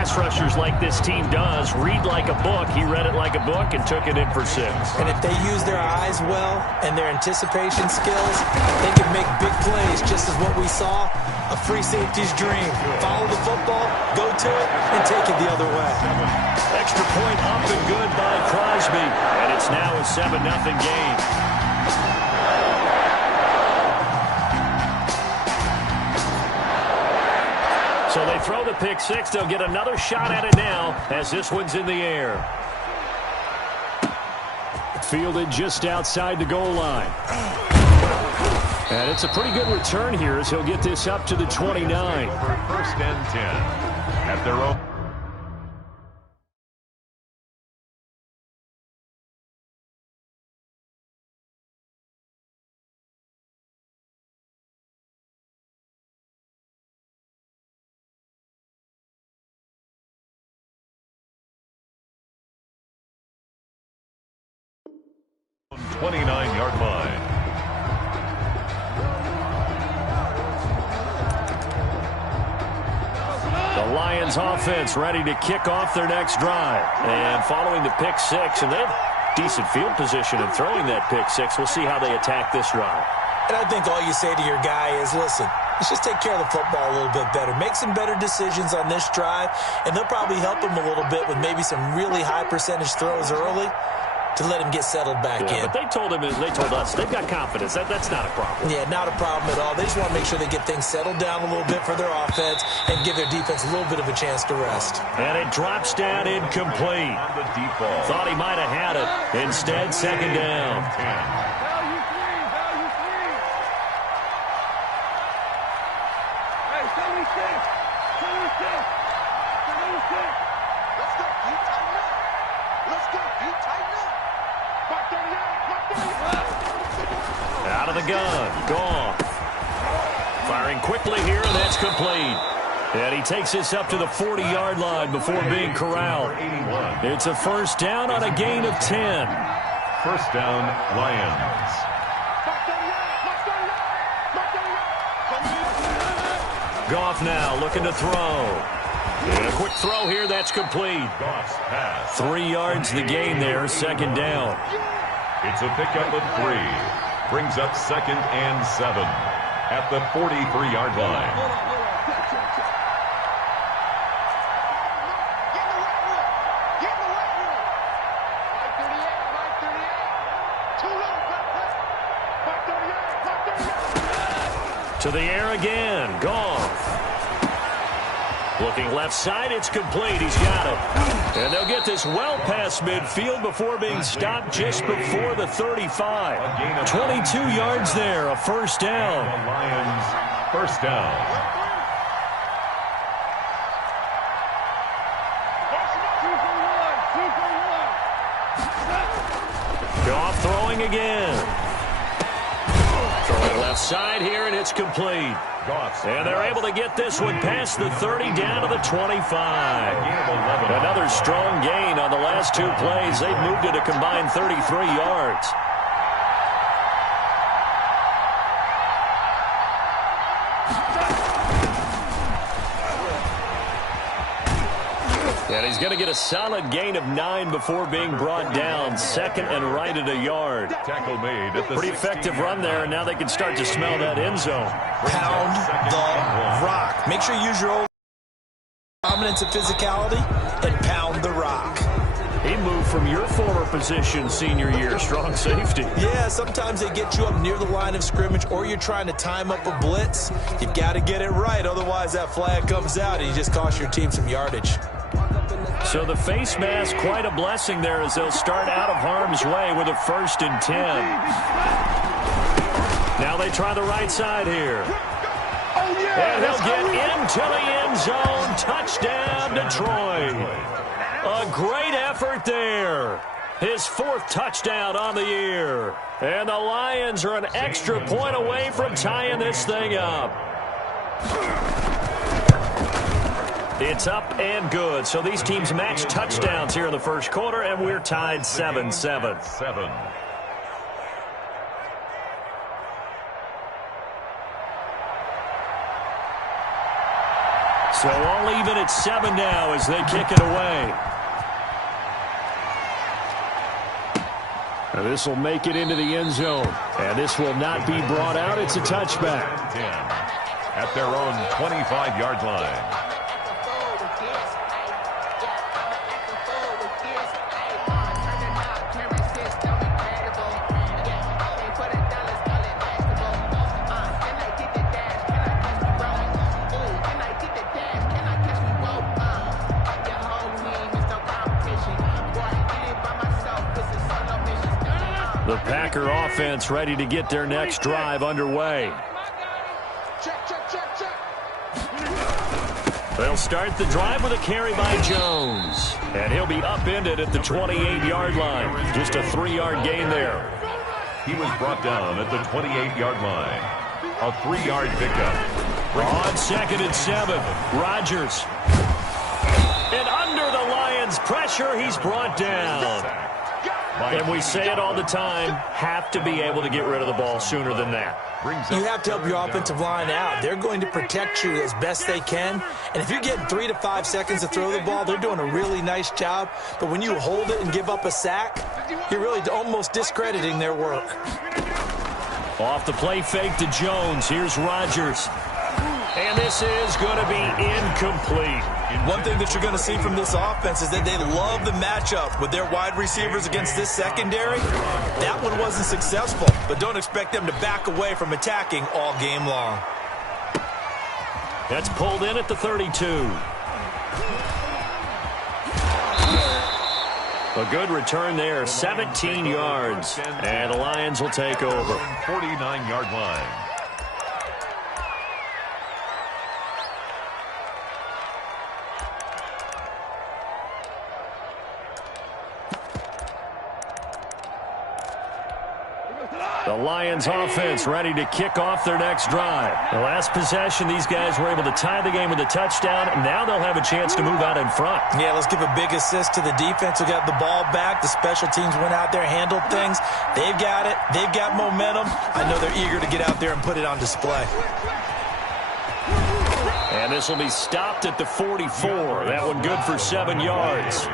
pass rushers like this team does read like a book. He read it like a book and took it in for 6. And if they use their eyes well and their anticipation skills, they can make big plays, just as what we saw, a free safety's dream. Follow the football, go to it, and take it the other way. Extra point up and good by Crosby. And it's now a 7-0 game. So they throw the pick 6. They'll get another shot at it now as this one's in the air. Fielded just outside the goal line. And it's a pretty good return here as he'll get this up to the 29. For 1st and 10 at their own. On 29-yard line. The Lions offense ready to kick off their next drive. And following the pick 6, and they have decent field position in throwing that pick 6. We'll see how they attack this drive. And I think all you say to your guy is, listen, let's just take care of the football a little bit better. Make some better decisions on this drive, and they'll probably help him a little bit with maybe some really high percentage throws early to let him get settled back in. But they told us they've got confidence. That's not a problem. Yeah, not a problem at all. They just want to make sure they get things settled down a little bit for their offense and give their defense a little bit of a chance to rest. And it drops down incomplete. On the deep ball. Thought he might have had it. Instead, 2nd down. 10. Out of the gun. Gone. Firing quickly here, and that's complete. And he takes this up to the 40-yard line before being corralled. It's a 1st down on a gain of 10. 1st down, Lions. Goff now looking to throw. And a quick throw here, that's complete. Goff's pass. 3 yards the gain there, 2nd down. It's a pickup of 3. Brings up 2nd and 7 at the 43-yard line. To the air again. Goff. Looking left side, it's complete. He's got it. And they'll get this well past midfield before being stopped just before the 35. 22 yards there, a 1st down. The Lions, 1st down. Goff throwing again. Throwing left side here, and it's complete. And they're able to get this one past the 30 down to the 25. Another strong gain on the last 2 plays. They've moved it a combined 33 yards. And he's going to get a solid gain of 9 before being brought down. 2nd and right at a yard. Tackle made at the pretty effective run there, and now they can start to smell that end zone. Pound the rock. Make sure you use your old dominance and physicality and pound the rock. He moved from your former position senior year, strong safety. Yeah, sometimes they get you up near the line of scrimmage, or you're trying to time up a blitz. You've got to get it right, otherwise that flag comes out and you just cost your team some yardage. So the face mask, quite a blessing there as they'll start out of harm's way with a 1st and 10. Now they try the right side here. And he'll get into the end zone. Touchdown, Detroit. A great effort there. His 4th touchdown on the year. And the Lions are an extra point away from tying this thing up. It's up and good. So these teams match touchdowns here in the 1st quarter, and we're tied 7-7. 7. So only even at 7 now as they kick it away. And this will make it into the end zone. And this will not be brought out. It's a touchback. 10 at their own 25-yard line. The Packer offense ready to get their next drive underway. They'll start the drive with a carry by Jones. And he'll be upended at the 28-yard line. Just a 3-yard gain there. He was brought down at the 28-yard line. A 3-yard pickup. On 2nd and 7, Rodgers. And under the Lions' pressure, he's brought down. And we say it all the time, have to be able to get rid of the ball sooner than that. You have to help your offensive line out. They're going to protect you as best they can. And if you're getting 3 to 5 seconds to throw the ball, they're doing a really nice job. But when you hold it and give up a sack, you're really almost discrediting their work. Off the play fake to Jones. Here's Rodgers. And this is going to be incomplete. One thing that you're going to see from this offense is that they love the matchup with their wide receivers against this secondary. That one wasn't successful, but don't expect them to back away from attacking all game long. That's pulled in at the 32. A good return there, 17 yards. And the Lions will take over. 49-yard line. The Lions offense ready to kick off their next drive. The last possession, these guys were able to tie the game with a touchdown, and now they'll have a chance to move out in front. Yeah, let's give a big assist to the defense who got the ball back. The special teams went out there, handled things. They've got it. They've got momentum. I know they're eager to get out there and put it on display. And this will be stopped at the 44. That one good for 7 yards.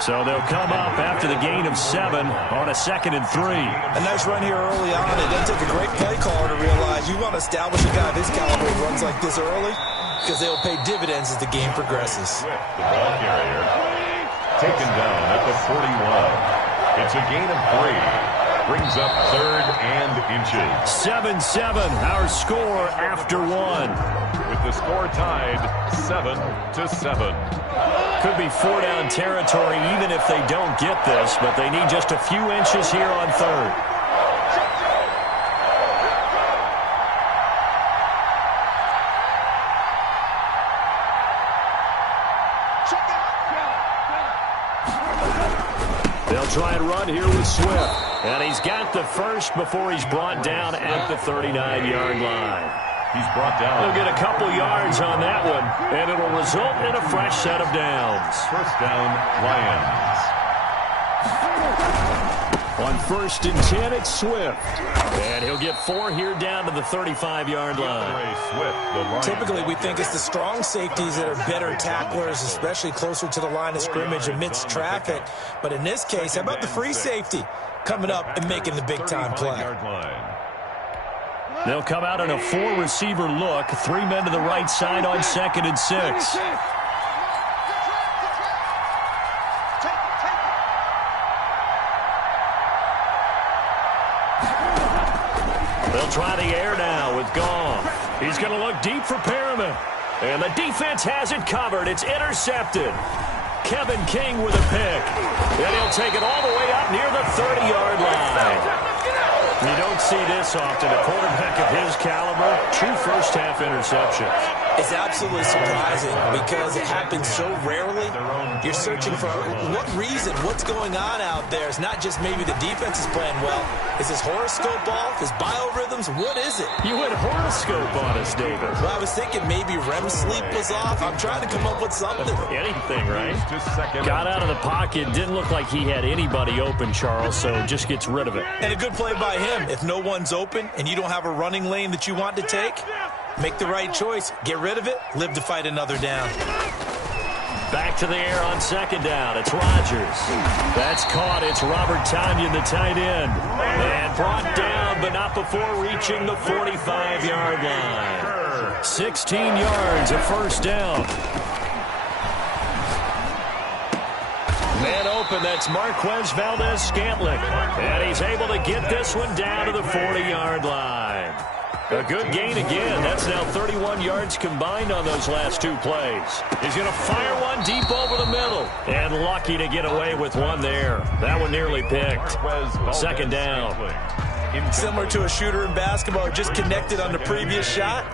So they'll come up after the gain of 7 on a 2nd and 3. A nice run here early on. It doesn't take a great play caller to realize you want to establish a guy of his caliber who runs like this early because they'll pay dividends as the game progresses. The ball carrier taken down at the 41. It's a gain of 3. Brings up 3rd and inches. 7-7, our score after 1. With the score tied 7-7. Could be 4-down territory even if they don't get this, but they need just a few inches here on 3rd. They'll try and run here with Swift. And he's got the first before he's brought down at the 39-yard line. He's brought down. They'll get a couple yards on that one, and it'll result in a fresh set of downs. First down, Lions. On 1st and 10, it's Swift. And he'll get 4 here down to the 35-yard line. Typically, we think it's the strong safeties that are better tacklers, especially closer to the line of scrimmage amidst traffic. But in this case, how about the free safety coming up and making the big-time play? They'll come out in a 4-receiver look. 3 men to the right side on 2nd and 6. They'll try the air now with Goff. He's going to look deep for Perriman. And the defense has it covered. It's intercepted. Kevin King with a pick. And he'll take it all the way up near the 30-yard line. You don't see this often. A quarterback of his caliber, 2 first-half interceptions. It's absolutely surprising because it happens so rarely. You're searching for what reason, what's going on out there. It's not just maybe the defense is playing well. Is his horoscope off? His biorhythms? What is it? You went horoscope on us, David. Well, I was thinking maybe REM sleep was off. I'm trying to come up with something. Anything, right? Got out of the pocket. Didn't look like he had anybody open, Charles, so just gets rid of it. And a good play by him. If no one's open and you don't have a running lane that you want to take, make the right choice. Get rid of it. Live to fight another down. back to the air on second down. It's Rodgers. That's caught. It's Robert Tonyan, the tight end. And brought down, but not before reaching the 45-yard line. 16 yards, a first down. Man open, that's Marquez Valdez-Scantling. And he's able to get this one down to the 40-yard line. A good gain again. That's now 31 yards combined on those last two plays. He's going to fire one deep over the middle. And lucky to get away with one there. That one nearly picked. Second down. Similar to a shooter in basketball, just connected on the previous shot.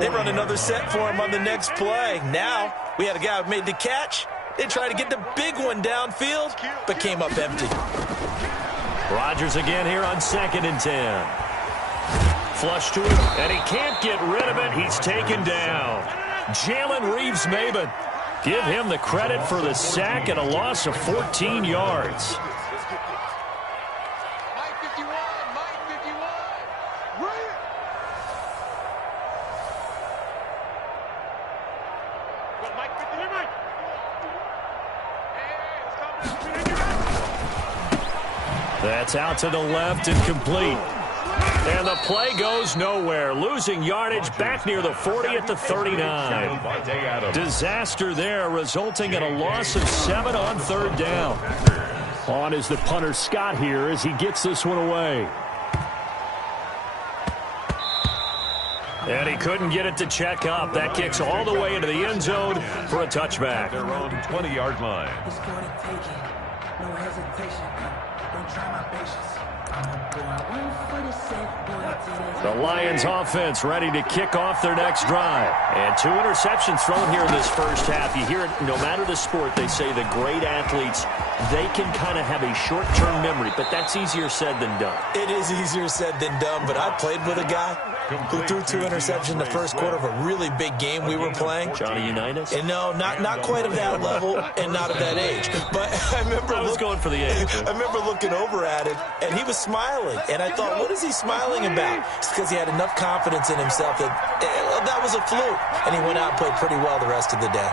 They run another set for him on the next play. Now, we had a guy who made the catch. They tried to get the big one downfield, but came up empty. Rodgers again here on 2nd and 10. Flush to him, and he can't get rid of it. He's taken down. Jalen Reeves-Maybin. Give him the credit for the sack and a loss of 14 yards. That's out to the left and complete. And the play goes nowhere. Losing yardage back near the 40 at the 39. Disaster there, resulting in a loss of 7 on 3rd down. On is the punter Scott here as he gets this one away. And he couldn't get it to check up. That kicks all the way into the end zone for a touchback. Their own 20-yard line. No hesitation. Don't try my patience. The Lions offense ready to kick off their next drive. And 2 interceptions thrown here in this first half. You hear it, no matter the sport, they say the great athletes, they can kind of have a short-term memory, but that's easier said than done. It is easier said than done, but I played with a guy who threw 2 interceptions in the first quarter of a really big game we were playing. Johnny Unitas? And no, not quite of that level and not of that age. But I remember I was going for the age. I remember looking over at him, and he was smiling. And I thought, what is he smiling about? It's because he had enough confidence in himself that that was a fluke. And he went out and played pretty well the rest of the day.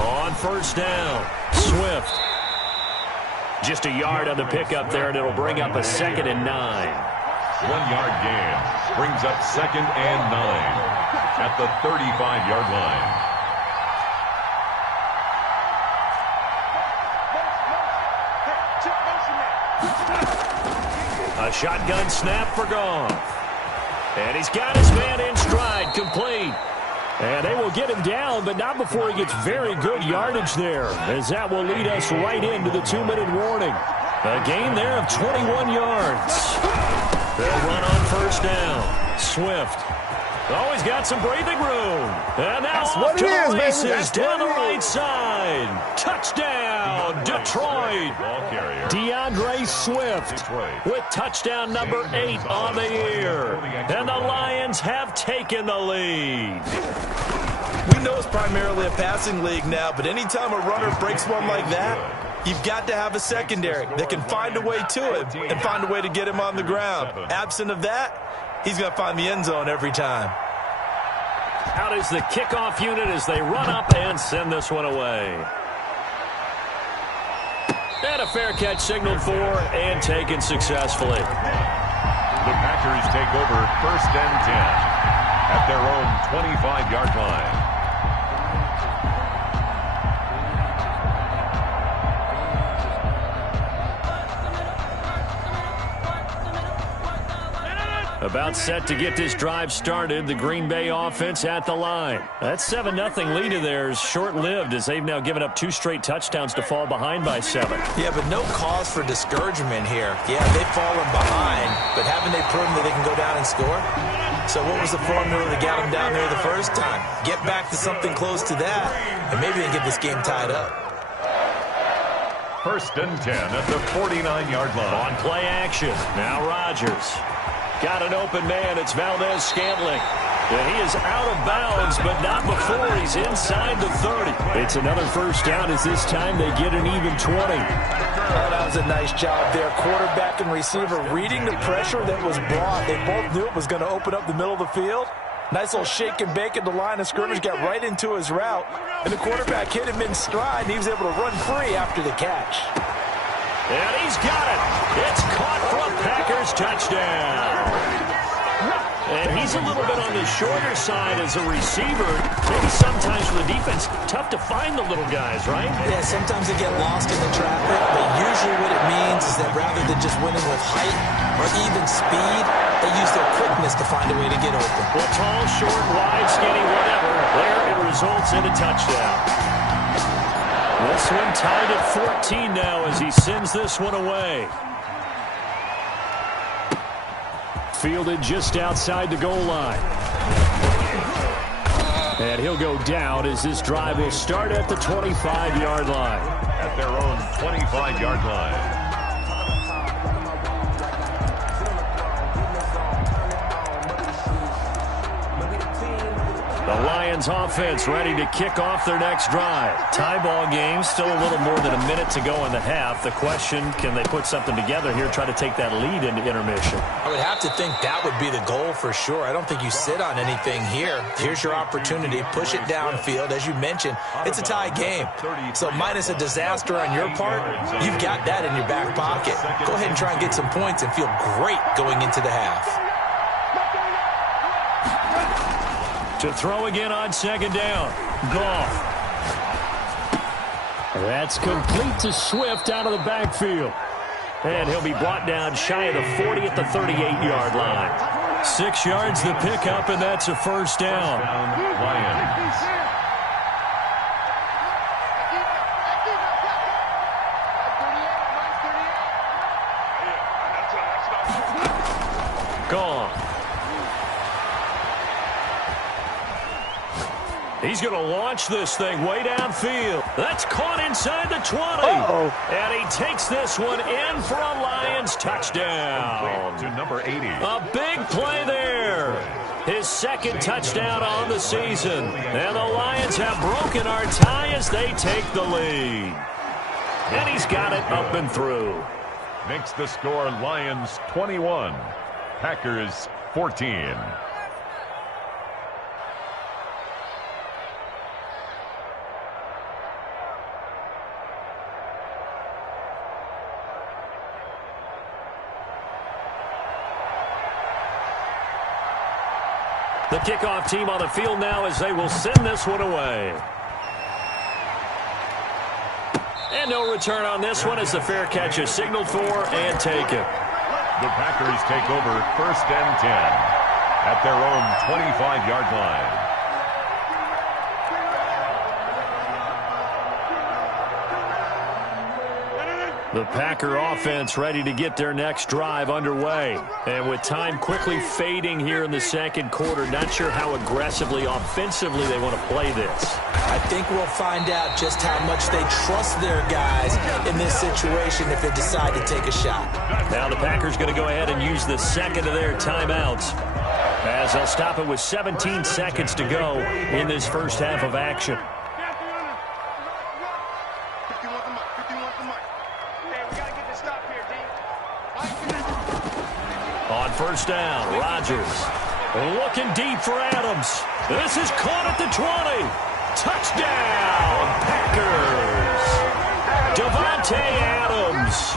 On first down, Swift. Just a yard on the pickup there, and it'll bring up a 2nd and 9. 1-yard gain brings up 2nd and 9 at the 35-yard line. A shotgun snap for Goff. And he's got his man in stride, complete. And they will get him down, but not before he gets very good yardage there, as that will lead us right into the 2-minute warning. A gain there of 21 yards. They'll run on first down. Swift. Oh, he's got some breathing room. And now off to the races down the right side. Touchdown, Detroit. DeAndre Swift with touchdown number 8 on the year. And the Lions have taken the lead. We know it's primarily a passing league now, but anytime a runner breaks one like that, you've got to have a secondary that can find a way to him and find a way to get him on the ground. Absent of that, he's going to find the end zone every time. Out is the kickoff unit as they run up and send this one away. And a fair catch signaled for and taken successfully. The Packers take over 1st and 10 at their own 25-yard line. About set to get this drive started, the Green Bay offense at the line. That 7-0 lead of theirs short-lived as they've now given up 2 straight touchdowns to fall behind by 7. Yeah, but no cause for discouragement here. Yeah, they've fallen behind, but haven't they proven that they can go down and score? So what was the formula that got them down there the first time? Get back to something close to that, and maybe they can get this game tied up. 1st and 10 at the 49-yard line. On play action, now Rodgers. Got an open man. It's Valdez-Scantling. And he is out of bounds, but not before he's inside the 30. It's another first down as this time they get an even 20. Oh, that was a nice job there. Quarterback and receiver reading the pressure that was brought. They both knew it was going to open up the middle of the field. Nice little shake and bake at the line of scrimmage, got right into his route. And the quarterback hit him in stride, and he was able to run free after the catch. And he's got it. It's caught for a Packers touchdown. And he's a little bit on the shorter side as a receiver. Maybe sometimes for the defense, tough to find the little guys, right? Yeah, sometimes they get lost in the traffic, but usually what it means is that rather than just winning with height or even speed, they use their quickness to find a way to get open. Well, tall, short, wide, skinny, whatever. There it results in a touchdown. This one tied at 14 now as he sends this one away. Fielded just outside the goal line. And he'll go down as this drive will start at the 25-yard line. At their own 25-yard line. The Lions offense ready to kick off their next drive. Tie ball game, still a little more than a minute to go in the half. The question, can they put something together here, try to take that lead into intermission? I would have to think that would be the goal for sure. I don't think you sit on anything here. Here's your opportunity. Push it downfield. As you mentioned, it's a tie game. So minus a disaster on your part, you've got that in your back pocket. Go ahead and try and get some points and feel great going into the half. To throw again on second down. Goff. That's complete to Swift out of the backfield. And he'll be brought down shy of the 40 at the 38-yard line. 6 yards the pickup, and that's a first down. Lions. Gone. He's going to launch this thing way downfield. That's caught inside the 20. And he takes this one in for a Lions touchdown. To number 80. A big play there. His second touchdown on the season. And the Lions have broken our tie as they take the lead. And he's got it up and through. Makes the score Lions 21. Packers 14. The kickoff team on the field now as they will send this one away. And no return on this one as the fair catch is signaled for and taken. The Packers take over 1st and 10 at their own 25-yard line. The Packer offense ready to get their next drive underway. And with time quickly fading here in the second quarter, not sure how aggressively, offensively they want to play this. I think we'll find out just how much they trust their guys in this situation if they decide to take a shot. Now the Packers going to go ahead and use the second of their timeouts as they'll stop it with 17 seconds to go in this first half of action. On first down, Rodgers looking deep for Adams. This is caught at the 20. Touchdown, Packers. Davante Adams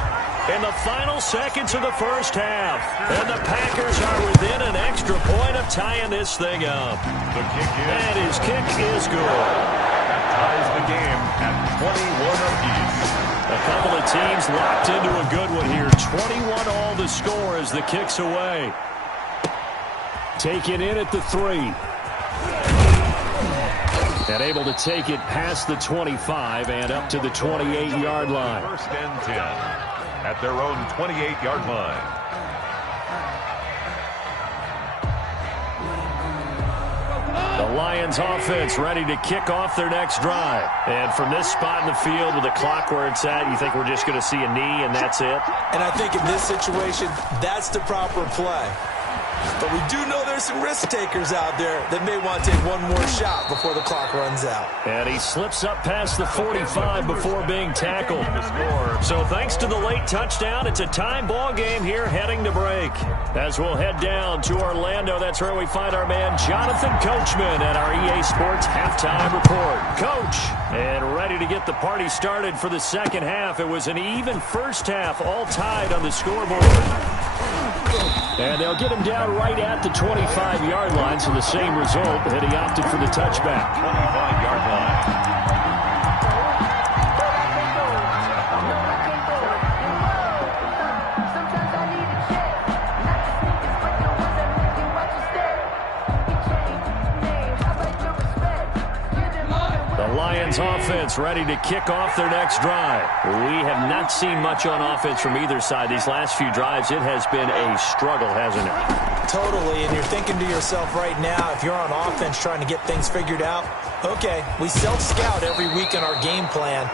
in the final seconds of the first half. And the Packers are within an extra point of tying this thing up. The kick is. And his kick is good. That ties the game at 21 apiece. A couple of teams locked into a good one here. 21 all the score as the kick's away. Taken in at the 3. And able to take it past the 25 and up to the 28-yard line. 1st and 10 at their own 28-yard line. The Lions offense ready to kick off their next drive. And from this spot in the field with the clock where it's at, you think we're just going to see a knee and that's it? And I think in this situation, that's the proper play. But we do know there's some risk takers out there that may want to take one more shot before the clock runs out. And he slips up past the 45 before being tackled. So thanks to the late touchdown, it's a tie ball game here heading to break. As we'll head down to Orlando, that's where we find our man Jonathan Coachman at our EA Sports Halftime Report. Coach, and ready to get the party started for the second half. It was an even first half, all tied on the scoreboard. And they'll get him down right at the 25-yard line, so the same result, and he opted for the touchback. 25-yard line. Lions offense ready to kick off their next drive. We have not seen much on offense from either side these last few drives. It has been a struggle, hasn't it? Totally, and you're thinking to yourself right now, if you're on offense trying to get things figured out, okay, we self-scout every week in our game plan.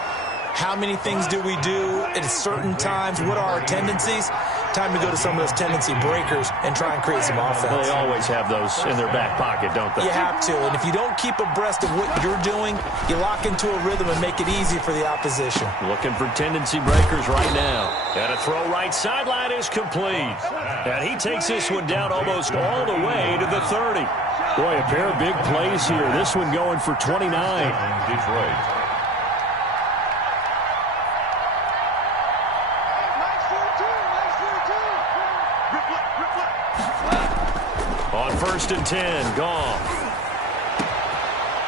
How many things do we do at certain times? What are our tendencies? Time to go to some of those tendency breakers and try and create some offense. Well, they always have those in their back pocket, don't they? You have to, and if you don't keep abreast of what you're doing, you lock into a rhythm and make it easy for the opposition. Looking for tendency breakers right now. And a throw right sideline is complete. And he takes this one down almost all the way to the 30. Boy, a pair of big plays here. This one going for 29. Detroit. On 1st and 10, Goff.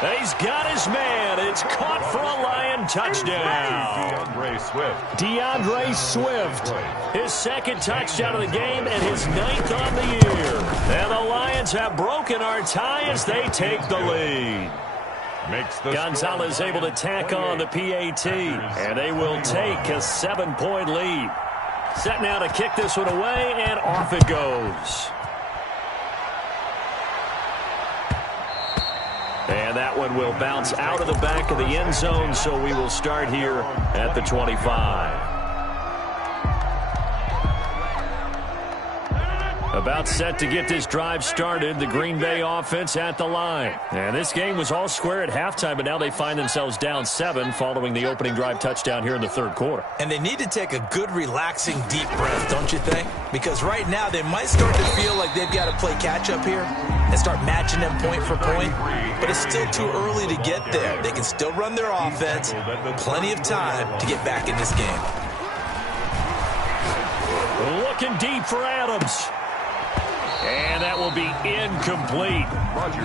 He's got his man. It's caught for a Lion touchdown. DeAndre Swift. His second touchdown of the game and his 9th on the year. And the Lions have broken our tie as they take the lead. Gonzalez able to tack on the PAT. And they will take a 7-point lead. Set now to kick this one away, and off it goes. And that one will bounce out of the back of the end zone, so we will start here at the 25. About set to get this drive started, the Green Bay offense at the line. And this game was all square at halftime, but now they find themselves down 7 following the opening drive touchdown here in the third quarter. And they need to take a good, relaxing, deep breath, don't you think? Because right now they might start to feel like they've got to play catch-up here and start matching them point for point. But it's still too early to get there. They can still run their offense. Plenty of time to get back in this game. Looking deep for Adams. And that will be incomplete.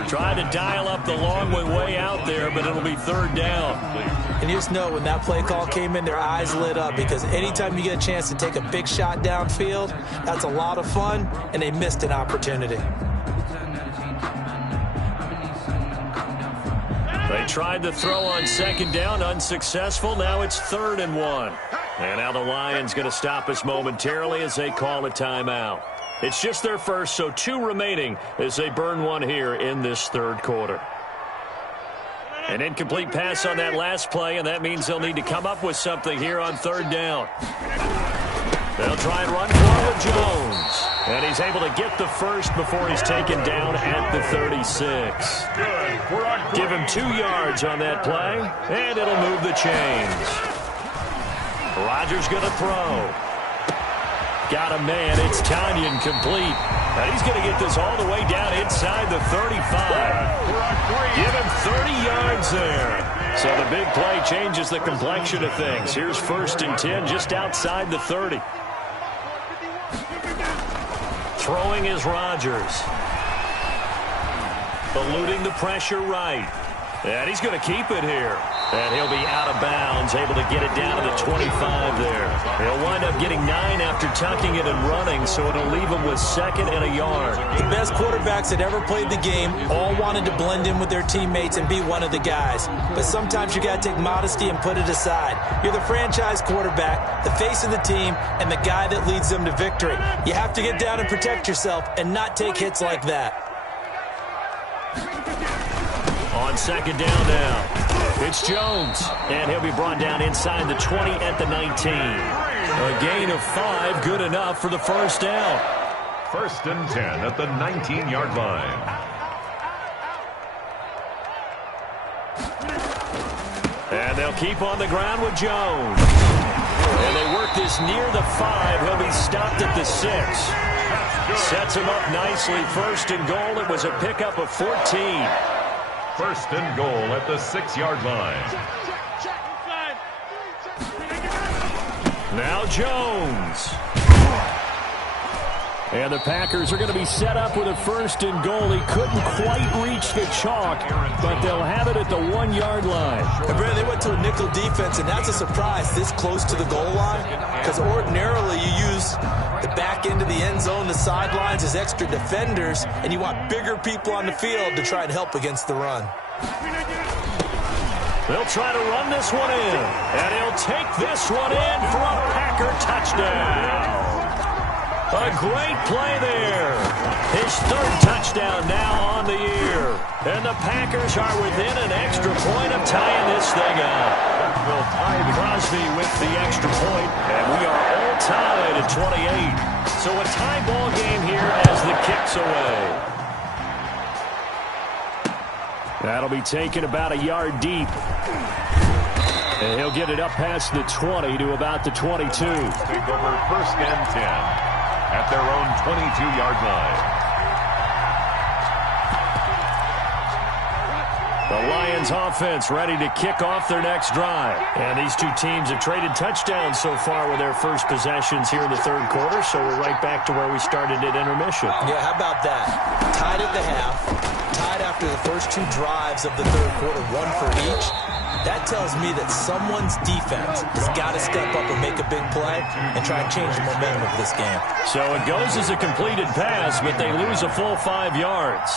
Trying to dial up the long one way out there, but it'll be third down. And you just know when that play call came in, their eyes lit up, because anytime you get a chance to take a big shot downfield, that's a lot of fun, and they missed an opportunity. They tried to throw on second down, unsuccessful. Now it's 3rd and 1. And now the Lions going to stop us momentarily as they call a timeout. It's just their first, so 2 remaining as they burn one here in this third quarter. An incomplete pass on that last play, and that means they'll need to come up with something here on 3rd down. They'll try and run forward Jones. And he's able to get the first before he's taken down at the 36. Give him 2 yards on that play, and it'll move the chains. Rodgers going to throw. Got a man. It's Tanyan complete. And he's going to get this all the way down inside the 35. Give him 30 yards there. So the big play changes the complexion of things. Here's 1st and 10 just outside the 30. Throwing is Rodgers. Eluding the pressure right. And he's going to keep it here. And he'll be out of bounds, able to get it down to the 25 there. He'll wind up getting 9 after tucking it and running, so it'll leave him with 2nd and a yard. The best quarterbacks that ever played the game all wanted to blend in with their teammates and be one of the guys. But sometimes you got to take modesty and put it aside. You're the franchise quarterback, the face of the team, and the guy that leads them to victory. You have to get down and protect yourself and not take hits like that. On 2nd down now, it's Jones, and he'll be brought down inside the 20 at the 19. A gain of 5, good enough for the first down. First and 10 at the 19-yard line. And they'll keep on the ground with Jones. And they work this near the 5. He'll be stopped at the 6. Sets him up nicely. First and goal. It was a pickup of 14. First and goal at the 6-yard line. Now Jones. And the Packers are going to be set up with a first and goal. He couldn't quite reach the chalk, but they'll have it at the 1-yard line. And Brandon, they went to a nickel defense, and that's a surprise this close to the goal line, because ordinarily you use the back end of the end zone, the sidelines as extra defenders, and you want bigger people on the field to try and help against the run. They'll try to run this one in, and he'll take this one in for a Packer touchdown. A great play there. His 3rd touchdown now on the year. And the Packers are within an extra point of tying this thing up. Will tie Crosby with the extra point, and we are all tied at 28. So a tie ball game here as the kick's away. That'll be taken about a yard deep. And he'll get it up past the 20 to about the 22. Take over first and 10 at their own 22-yard line. The Lions offense ready to kick off their next drive. And these two teams have traded touchdowns so far with their first possessions here in the 3rd quarter, so we're right back to where we started at intermission. Yeah, how about that? Tied at the half, tied after the first 2 drives of the 3rd quarter, 1 for each. That tells me that someone's defense has got to step up and make a big play and try and change the momentum of this game. So it goes as a completed pass, but they lose a full 5 yards.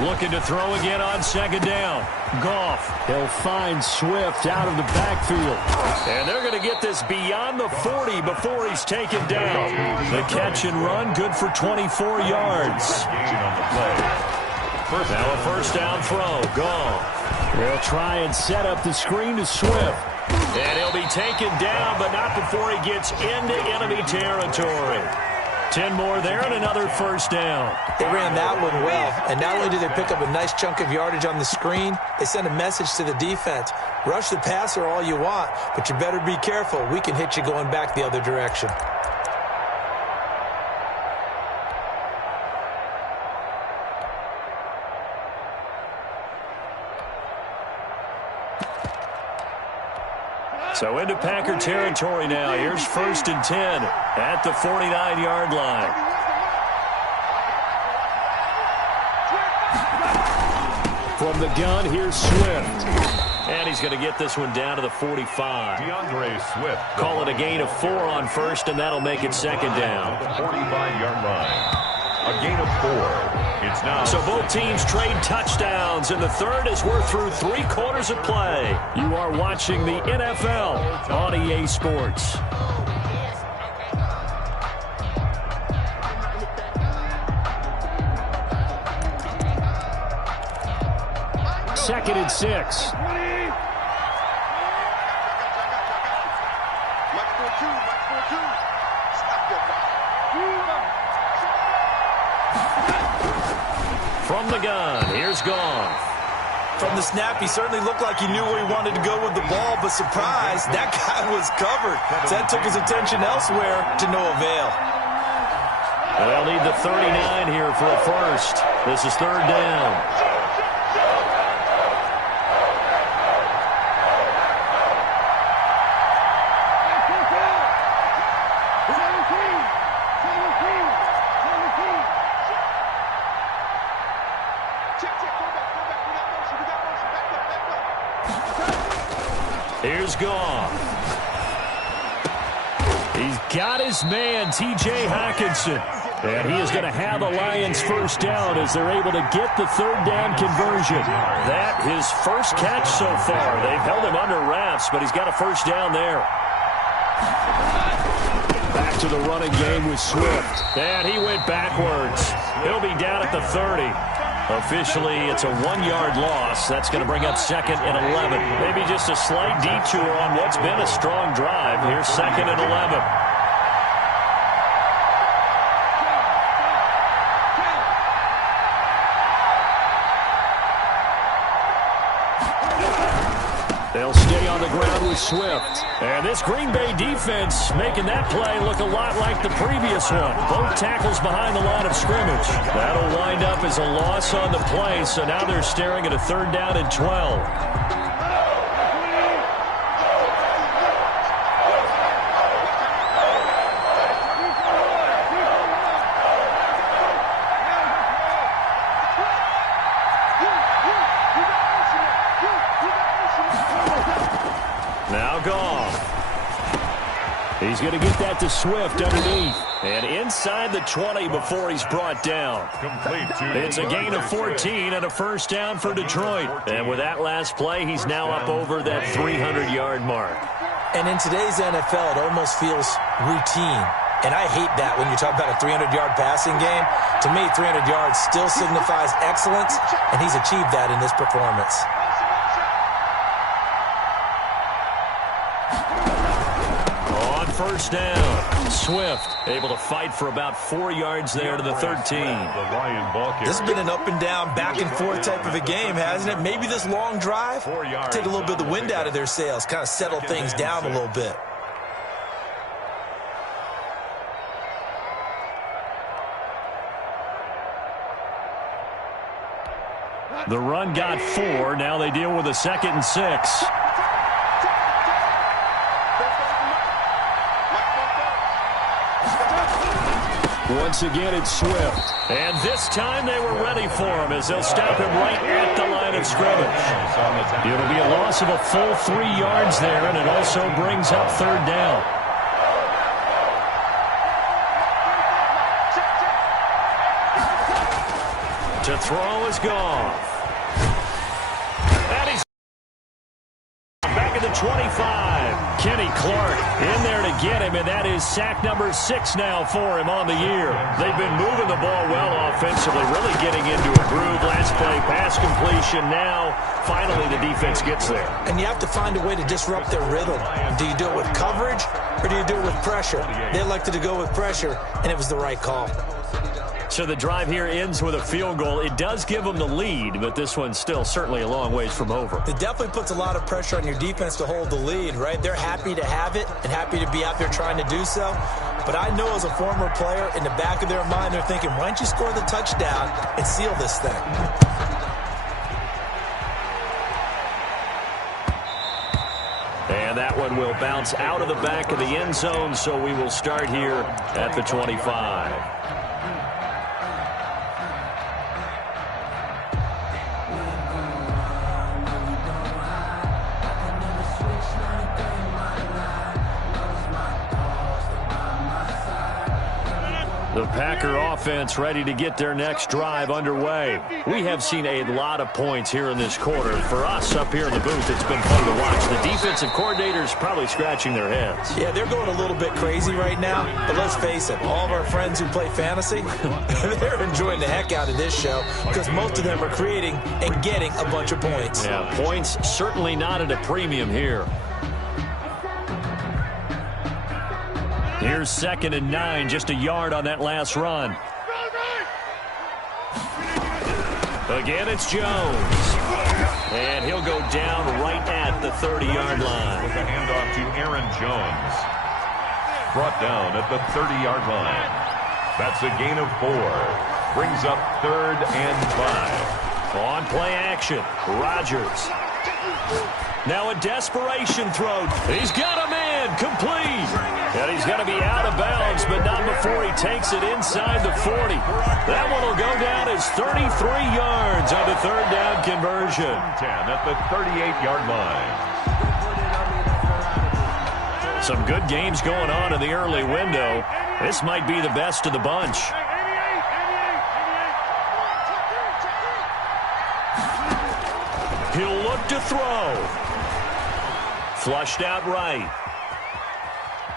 Looking to throw again on 2nd down. Goff. He'll find Swift out of the backfield. And they're going to get this beyond the 40 before he's taken down. The catch and run good for 24 yards. Now a first down throw. Goff. They'll try and set up the screen to Swift. And he'll be taken down, but not before he gets into enemy territory. 10 more there and another first down. They ran that one well, and not only did they pick up a nice chunk of yardage on the screen, they sent a message to the defense. Rush the passer all you want, but you better be careful. We can hit you going back the other direction. So into Packer territory now. Here's first and 10 at the 49-yard line. From the gun, here's Swift. And he's going to get this one down to the 45. DeAndre Swift. Call it a gain of 4 on first, and that'll make it 2nd down. 45-yard line. A gain of 4. It's now. So both teams trade touchdowns, and the 3rd as we're through 3 quarters of play. You are watching the NFL on EA Sports. Second and 6. From the gun, here's Goff. From the snap, he certainly looked like he knew where he wanted to go with the ball, but surprise, that guy was covered. So that took his attention elsewhere to no avail. They'll need the 39 here for a first. This is 3rd down. Here's Goff. He's got his man, T.J. Hockenson. And he is going to have a Lions first down as they're able to get the 3rd down conversion. That his first catch so far. They've held him under wraps, but he's got a first down there. Back to the running game with Swift. And he went backwards. He'll be down at the 30. Officially, it's a 1-yard loss. That's going to bring up 2nd and 11. Maybe just a slight detour on what's been a strong drive. Here's 2nd and 11. They'll stay on the ground with Swift. And this Green Bay defense making that play look a lot like the previous one. Both tackles behind the line of scrimmage. That'll wind up as a loss on the play, so now they're staring at a 3rd down and 12. He's going to get that to Swift underneath. And inside the 20 before he's brought down. It's a gain of 14 and a 1st down for Detroit. And with that last play, he's now up over that 300-yard mark. And in today's NFL, it almost feels routine. And I hate that when you talk about a 300-yard passing game. To me, 300 yards still signifies excellence, and he's achieved that in this performance. First down. Swift able to fight for about 4 yards there to the 13. This has been an up and down, back and forth type of a game, hasn't it? Maybe this long drive take a little bit of the wind out of their sails, kind of settle things down a little bit. The run got 4. Now they deal with a 2nd and 6. Once again, it's Swift. And this time they were ready for him as they'll stop him right at the line of scrimmage. It'll be a loss of a full 3 yards there, and it also brings up 3rd down. To throw is Goff. And he's back at the 25. Kenny Clark in there to get him, and that is sack number 6 now for him on the year. They've been moving the ball well offensively, really getting into a groove. Last play, pass completion. Now, finally, the defense gets there. And you have to find a way to disrupt their rhythm. Do you do it with coverage, or do you do it with pressure? They elected to go with pressure, and it was the right call. So the drive here ends with a field goal. It does give them the lead, but this one's still certainly a long ways from over. It definitely puts a lot of pressure on your defense to hold the lead, right? They're happy to have it and happy to be out there trying to do so. But I know as a former player, in the back of their mind, they're thinking, why don't you score the touchdown and seal this thing? And that one will bounce out of the back of the end zone, so we will start here at the 25. The Packer offense ready to get their next drive underway. We have seen a lot of points here in this quarter. For us up here in the booth, it's been fun to watch. The defensive coordinators probably scratching their heads. Yeah, they're going a little bit crazy right now. But let's face it, all of our friends who play fantasy, they're enjoying the heck out of this show because most of them are creating and getting a bunch of points. Yeah, points certainly not at a premium here. Here's 2nd and 9, just a yard on that last run. Again, it's Jones. And he'll go down right at the 30-yard line. With a handoff to Aaron Jones. Brought down at the 30-yard line. That's a gain of 4. Brings up 3rd and 5. On play action, Rodgers. Now a desperation throw. He's got him in, complete. And he's going to be out of bounds, but not before he takes it inside the 40. That one will go down as 33 yards on the 3rd down conversion. 10 at the 38-yard line. Some good games going on in the early window. This might be the best of the bunch. He'll look to throw. Flushed out right.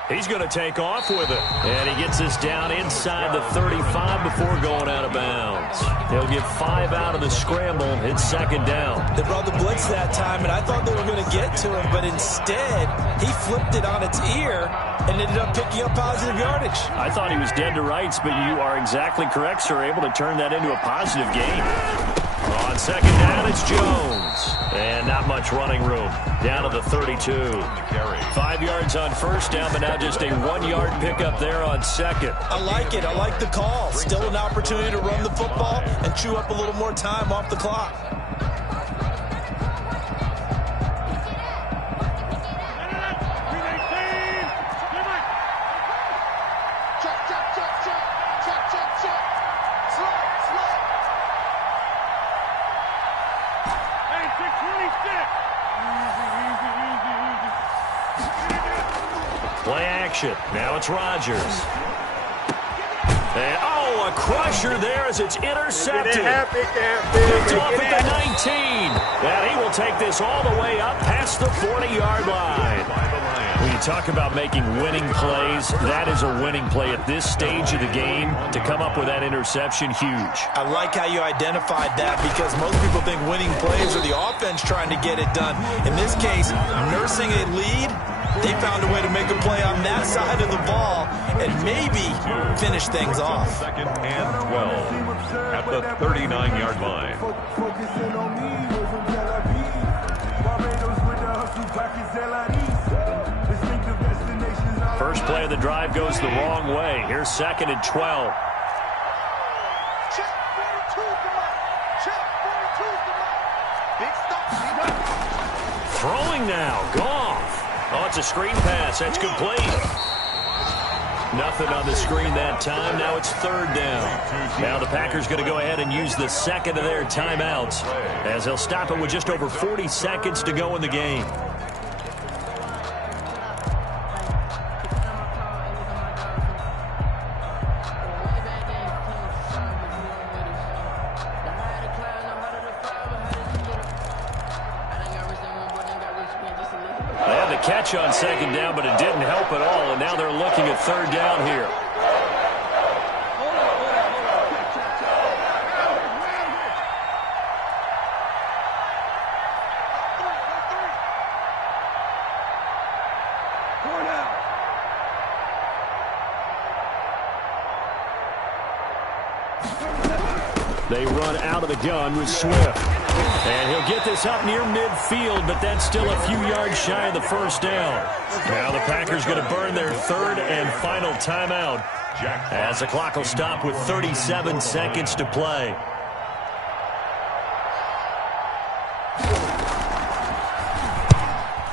He's going to take off with it. And he gets us down inside the 35 before going out of bounds. He'll get 5 out of the scramble. It's second down. They brought the blitz that time, and I thought they were going to get to him, but instead he flipped it on its ear and ended up picking up positive yardage. I thought he was dead to rights, but you are exactly correct, sir. Able to turn that into a positive gain. On second down, it's Jones. And not much running room. Down to the 32. 5 yards on first down, but now just a 1-yard pickup there on second. I like it. I like the call. Still an opportunity to run the football and chew up a little more time off the clock. Play action. Now it's Rodgers. And, a crusher there as it's intercepted. Picked off at the 19. And he will take this all the way up past the 40-yard line. When you talk about making winning plays, that is a winning play at this stage of the game. To come up with that interception, huge. I like how you identified that because most people think winning plays are the offense trying to get it done. In this case, nursing a lead, they found a way to make a play on that side of the ball and maybe finish things off. Second and 12 at the 39-yard line. First play of the drive goes the wrong way. Here's second and 12. Throwing now. Goff. Oh, it's a screen pass. That's complete. Nothing on the screen that time. Now it's third down. Now the Packers going to go ahead and use the second of their timeouts as they'll stop it with just over 40 seconds to go in the game. Catch on second down, but it didn't help at all, and now they're looking at third down here. They run out of the gun with Swift. And he'll get this up near midfield, but that's still a few yards shy of the first down. Now the Packers going to burn their third and final timeout as the clock will stop with 37 seconds to play.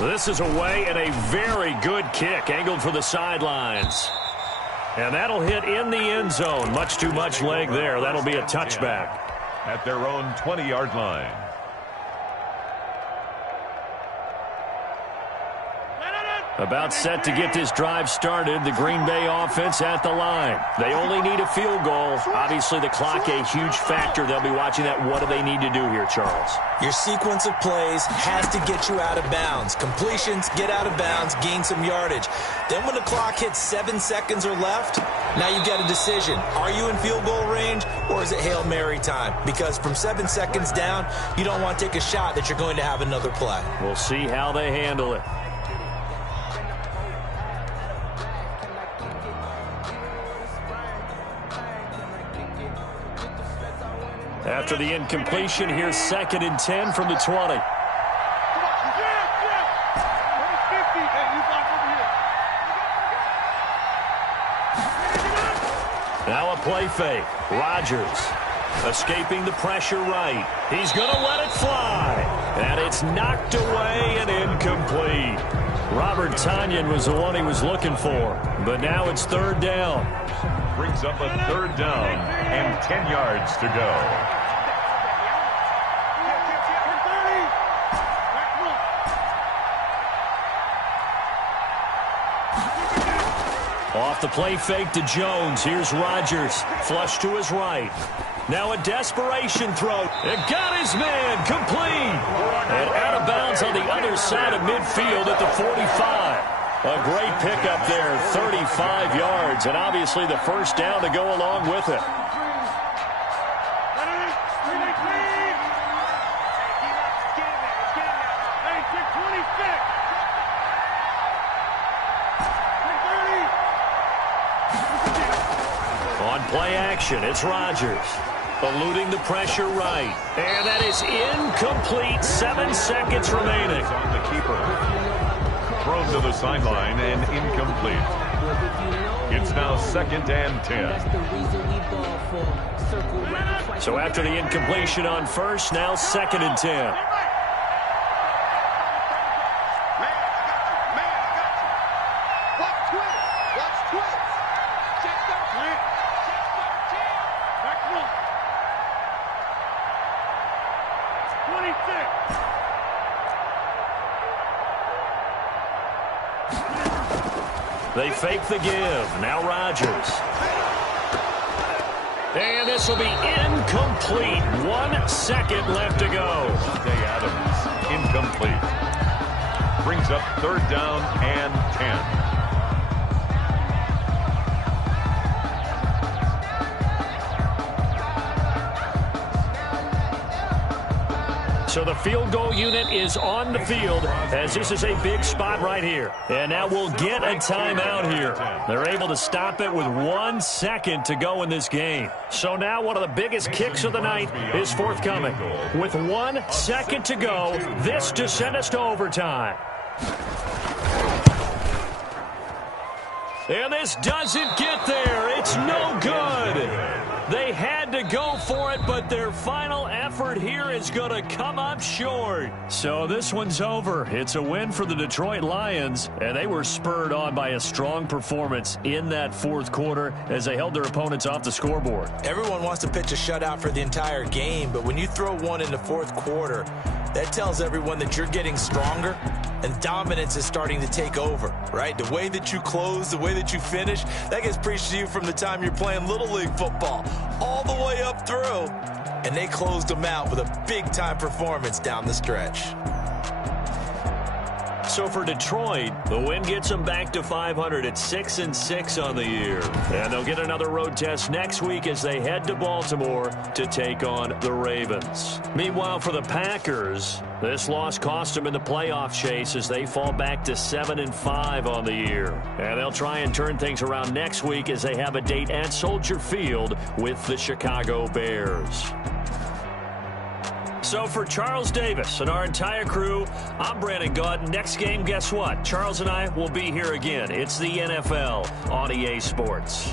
This is away and a very good kick angled for the sidelines. And that'll hit in the end zone. Much too much leg there. That'll be a touchback. At their own 20-yard line. About set to get this drive started. The Green Bay offense at the line. They only need a field goal. Obviously, the clock a huge factor. They'll be watching that. What do they need to do here, Charles? Your sequence of plays has to get you out of bounds. Completions, get out of bounds, gain some yardage. Then when the clock hits 7 seconds or left, now you've got a decision. Are you in field goal range or is it Hail Mary time? Because from 7 seconds down, you don't want to take a shot that you're going to have another play. We'll see how they handle it. After the incompletion, here's second and 10 from the 20. Now a play fake. Rodgers escaping the pressure right. He's going to let it fly. And it's knocked away and incomplete. Robert Tonyan was the one he was looking for. But now it's third down. Brings up a third down and 10 yards to go. Off the play fake to Jones. Here's Rodgers. Flush to his right. Now a desperation throw. It got his man complete. And out of bounds on the other side of midfield at the 45. A great pickup there, 35 yards, and obviously the first down to go along with it. On play action, it's Rodgers. Eluding the pressure right. And that is incomplete. 7 seconds remaining. On the keeper. Thrown to the sideline and incomplete. It's now 2nd and 10. So after the incompletion on first, now 2nd and 10. They fake the give. Now Rodgers. And this will be incomplete. 1 second left to go. Adams, incomplete. Brings up 3rd down and 10. So the field goal unit is on the field as this is a big spot right here. And now we'll get a timeout here. They're able to stop it with 1 second to go in this game. So now one of the biggest kicks of the night is forthcoming. With 1 second to go, this to send us to overtime. And this doesn't get there. It's no good. They had to go for it, but their final effort here is going to come up short. So this one's over. It's a win for the Detroit Lions, and they were spurred on by a strong performance in that 4th quarter as they held their opponents off the scoreboard. Everyone wants to pitch a shutout for the entire game, but when you throw one in the 4th quarter, that tells everyone that you're getting stronger and dominance is starting to take over, right? The way that you close, the way that you finish, that gets preached to you from the time you're playing Little League football all the way up through. And they closed them out with a big-time performance down the stretch. So for Detroit, the win gets them back to 500 at 6-6 on the year. And they'll get another road test next week as they head to Baltimore to take on the Ravens. Meanwhile, for the Packers, this loss cost them in the playoff chase as they fall back to 7-5 on the year. And they'll try and turn things around next week as they have a date at Soldier Field with the Chicago Bears. So for Charles Davis and our entire crew, I'm Brandon Gaudin. Next game, guess what? Charles and I will be here again. It's the NFL on EA Sports.